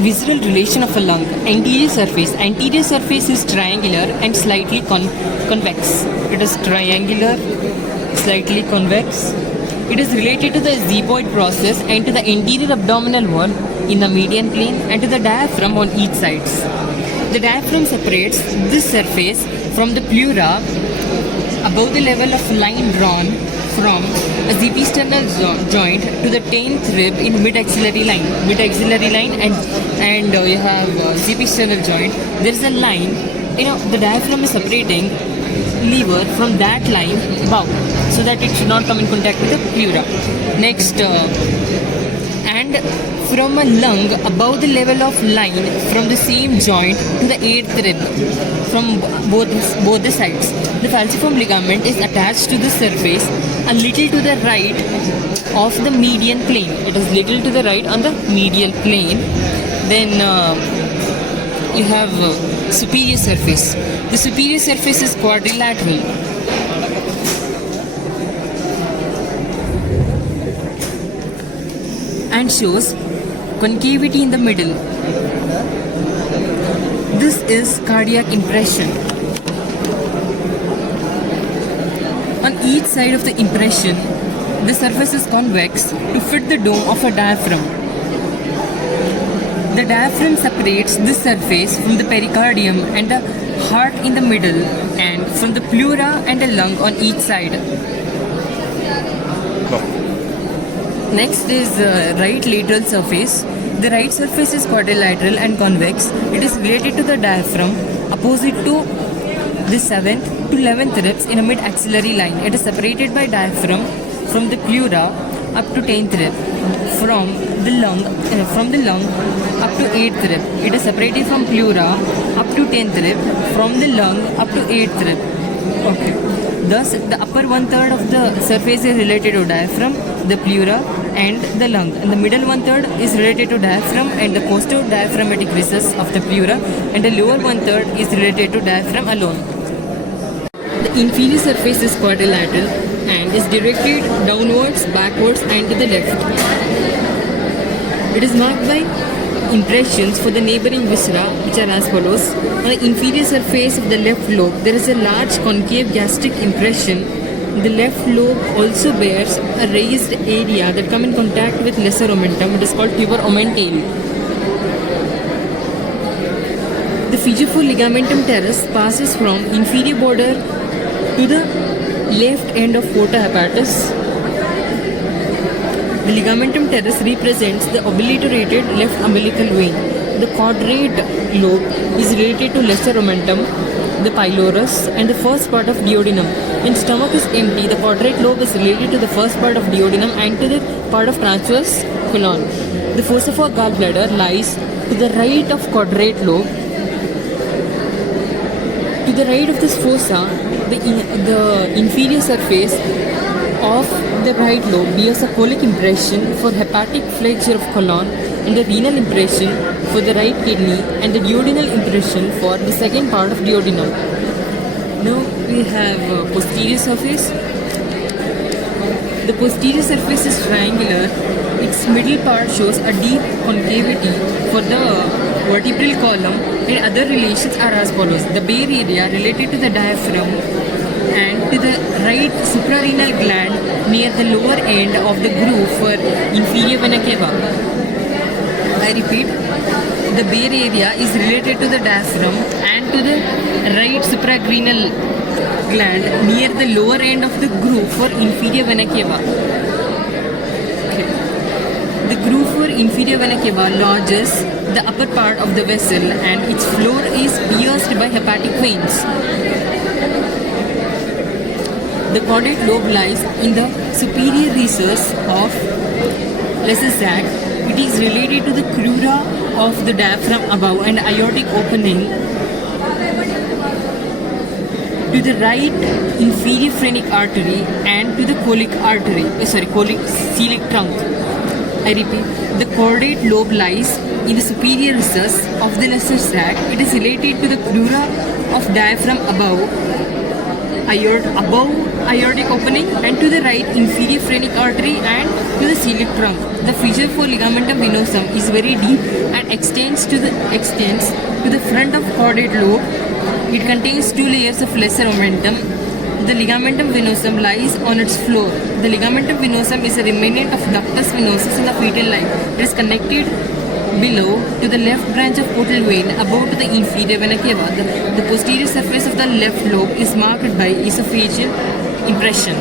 Visceral relation of a lung. Anterior surface. Anterior surface is triangular and slightly convex. It is triangular, slightly convex. It is related to the xiphoid process and to the anterior abdominal wall in the median plane and to the diaphragm on each sides. The diaphragm separates this surface from the pleura above the level of line drawn from a zipisternal joint to the 10th rib in mid-axillary line. Mid-axillary line and you have zipisternal joint. There is a line, the diaphragm is separating lever from that line above so that it should not come in contact with the pleura. Next, and from a lung above the level of line from the same joint to the 8th rib from both the sides. The falciform ligament is attached to the surface a little to the right of the median plane. It is little to the right on the medial plane. Then you have superior surface. The superior surface is quadrilateral. And shows concavity in the middle. This is cardiac impression. On each side of the impression, the surface is convex to fit the dome of a diaphragm. The diaphragm separates this surface from the pericardium and the heart in the middle and from the pleura and the lung on each side. Next is right lateral surface. The right surface is quadrilateral and convex. It is related to the diaphragm opposite to the 7th to 11th ribs in a mid-axillary line. It is separated by diaphragm from the pleura up to 10th rib, from the lung up to 8th rib. It is separated from pleura up to 10th rib, from the lung up to 8th rib. Okay. Thus, the upper 1/3 of the surface is related to diaphragm, the pleura, and the lung. And the middle 1/3 is related to diaphragm and the posterior diaphragmatic recess of the pleura, and the lower 1/3 is related to diaphragm alone. The inferior surface is quadrilateral and is directed downwards, backwards, and to the left. It is marked by impressions for the neighboring viscera, which are as follows. On the inferior surface of the left lobe, there is a large concave gastric impression. The left lobe also bears a raised area that come in contact with lesser omentum. It is called tuber omentale. The figure 4 ligamentum teres passes from inferior border to the left end of porta hepatis. The ligamentum teres represents the obliterated left umbilical vein. The quadrate lobe is related to lesser omentum, the pylorus, and the first part of duodenum. When stomach is empty, the quadrate lobe is related to the first part of duodenum and to the part of transverse colon. The fossa for gallbladder lies to the right of quadrate lobe. To the right of this fossa, the inferior surface of the right lobe bears a colic impression for hepatic flexure of colon, and the renal impression for the right kidney, and the duodenal impression for the second part of duodenum. Now we have posterior surface. The posterior surface is triangular. Its middle part shows a deep concavity for the vertebral column, and other relations are as follows. The bare area related to the diaphragm and to the right suprarenal gland near the lower end of the groove for inferior vena cava. I repeat, the bare area is related to the diaphragm and to the right suprarenal gland near the lower end of the groove for inferior vena cava. Okay. The groove for inferior vena cava lodges the upper part of the vessel and its floor is pierced by hepatic veins. The caudate lobe lies in the superior recess of lesser sac. It is related to the crura of the diaphragm above and aortic opening to the right inferior phrenic artery and to the celiac trunk. I repeat, the caudate lobe lies in the superior recess of the lesser sac. It is related to the crura of diaphragm above aortic opening, and to the right inferior phrenic artery and to the celiac trunk. The fissure for ligamentum venosum is very deep and extends to the front of caudate lobe. It contains two layers of lesser omentum. The ligamentum venosum lies on its floor. The ligamentum venosum is a remnant of ductus venosus in the fetal life. It is connected below to the left branch of portal vein above to the inferior vena cava. The posterior surface of the left lobe is marked by esophageal impression.